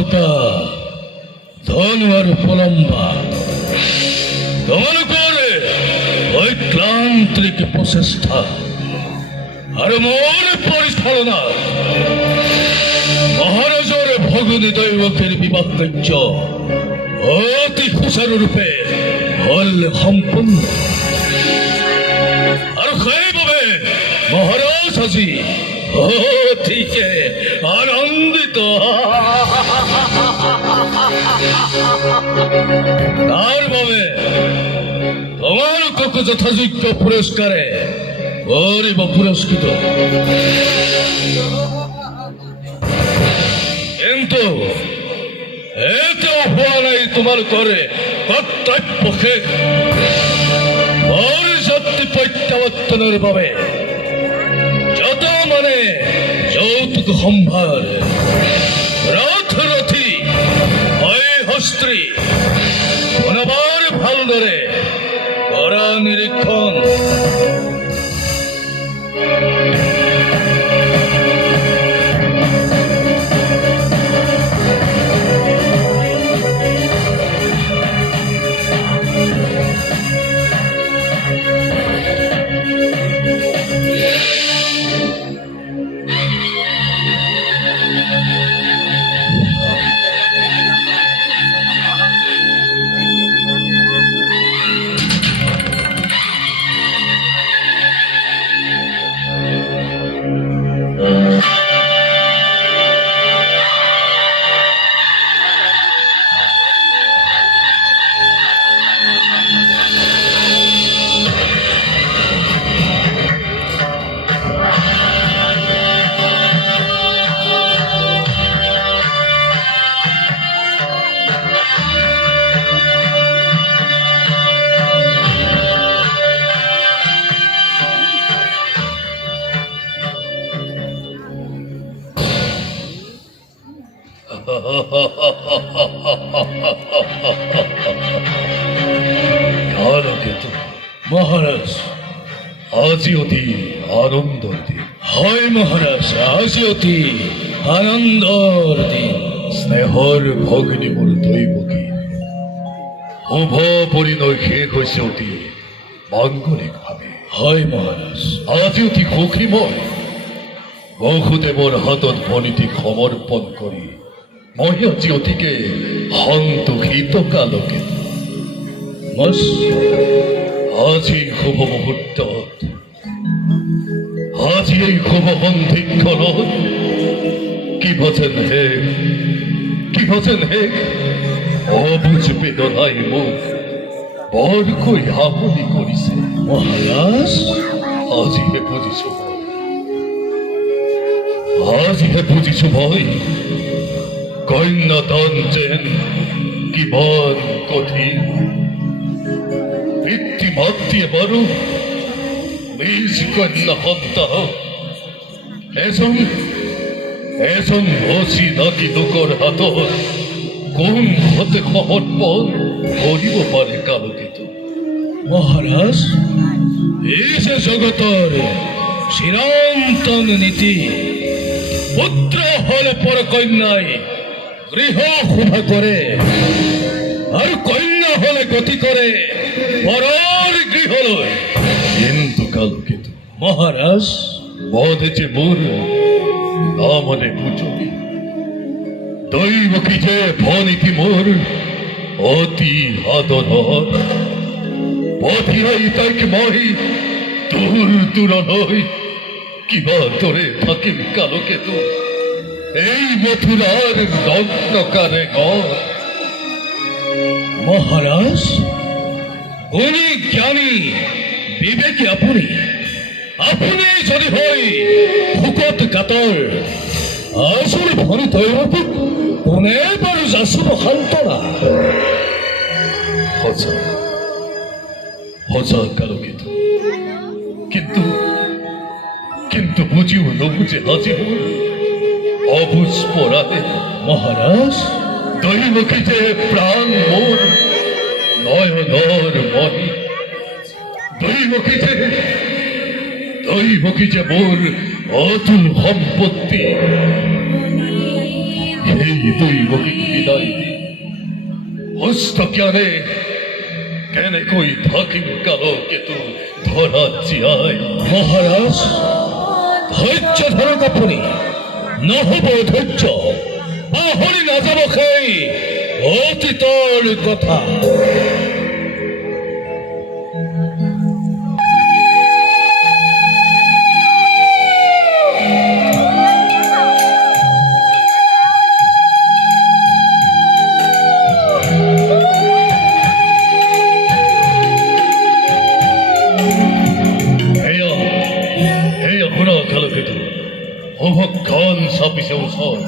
সাহতা ধন আৰু পলম্বা তোমালোকৰ ঐক্লান্তিক প্ৰচেষ্টা আৰু মোৰ পৰিচালনাত মহাৰাজৰ ভগনী দৈৱকীৰ বিবাহ কাৰ্য অতি সুচাৰুৰূপে হল সম্পূৰ্ণ আৰু সেইবাবে মহাৰাজ আজি অতিকে আনন্দিত। তাৰ বাবে তোমালোকক যথাযোগ্য পুৰস্কাৰে কৰিব পুৰস্কৃত। কিন্তু এতিয়াও হোৱা নাই তোমালোকৰ কৰ্তব্য শেষ। মোৰ জাতি প্ৰত্যাৱৰ্তনৰ বাবে যত মানে যৌতুক সম্ভাৰ ৰথী হস্ত্ৰী পুনবাৰ ভালদৰে কৰা নিৰীক্ষণ। কালকেতু মহাৰাজ আজি অতি আনন্দৰ দিন। হয় মহাৰাজ, আজি অতি আনন্দৰ দিন। স্নেহৰ ভগিনী মোৰ দৈৱকী শুভ পৰিণয় শেষ হৈছে অতি মাংগলিকভাৱে। হয় মহাৰাজ, আজি অতি সুখীময়। বসুদেৱৰ হাতত ভনীতিক সমৰ্পণ কৰি মই আজি অতিকে সন্তোষিত। কালকেতু আজি শুভ মুহূৰ্তত, আজি এই শুভ সন্ধিক্ষণত কিবা যেন শেষ অবুজ বেদনাই মোক বৰকৈ আমনি কৰিছে। মহাৰাজ, আজিহে বুজিছো মই কন্যাদান যেন কিমান কঠিন। পিতৃ মাতৃয়ে বাৰু নিজ কন্যা সন্তান এজন অচিনাকি লোকৰ হাতত কোন হতে সমৰ্পণ কৰিব পাৰে। কালকেতু মহাৰাজ, এই যে জগতৰ চিৰন্তন নীতি, পুত্ৰ হলে পৰ কন্যাই গৃহ শোভা কৰে আৰু কন্যা হলে গতি কৰে পৰৰ গৃহলৈ। কিন্তু কালকেতু মহাৰাজ, বধ যে মোৰ নামনে বুজবি, দৈৱকী যে ভনীতি মোৰ অতি আদৰৰ। বধিয়াই তাইক মই দূৰণৈ কিবা দৰে থাকিম। কালকেতু এই মথুৰাৰ নগ্নকাৰে ঘৰ। মহাৰাজ, গুণী জ্ঞানী বিবেকী আপুনি যদি হয় শোকত কাতৰ আচল ভৰি দৈৱকীক কোনে বাৰু যাচিব সান্তনা। সঁচা কালকেতু, কিন্তু বুজিও নুবুজে আজি মোৰ অবুজ পৰাতে। মহাৰাজ, দৈৱকী যে প্ৰাণ মোৰ নয়নৰ মণি, দৈৱকী যে মোৰ অতুল সম্পত্তি। সেই দৈৱকীক বিদায় দি হস্ত জ্ঞানে কেনেকৈ থাকিম কালকেতু ধৰাত জীয়াই। মহাৰাজ ধৈৰ্য ধৰুন আপনি, নহব ধৈৰ্য, পাহৰি নাযাব সেই অতীতৰ কথা। Heya huna kaluketu. Obak kan sapi se usor.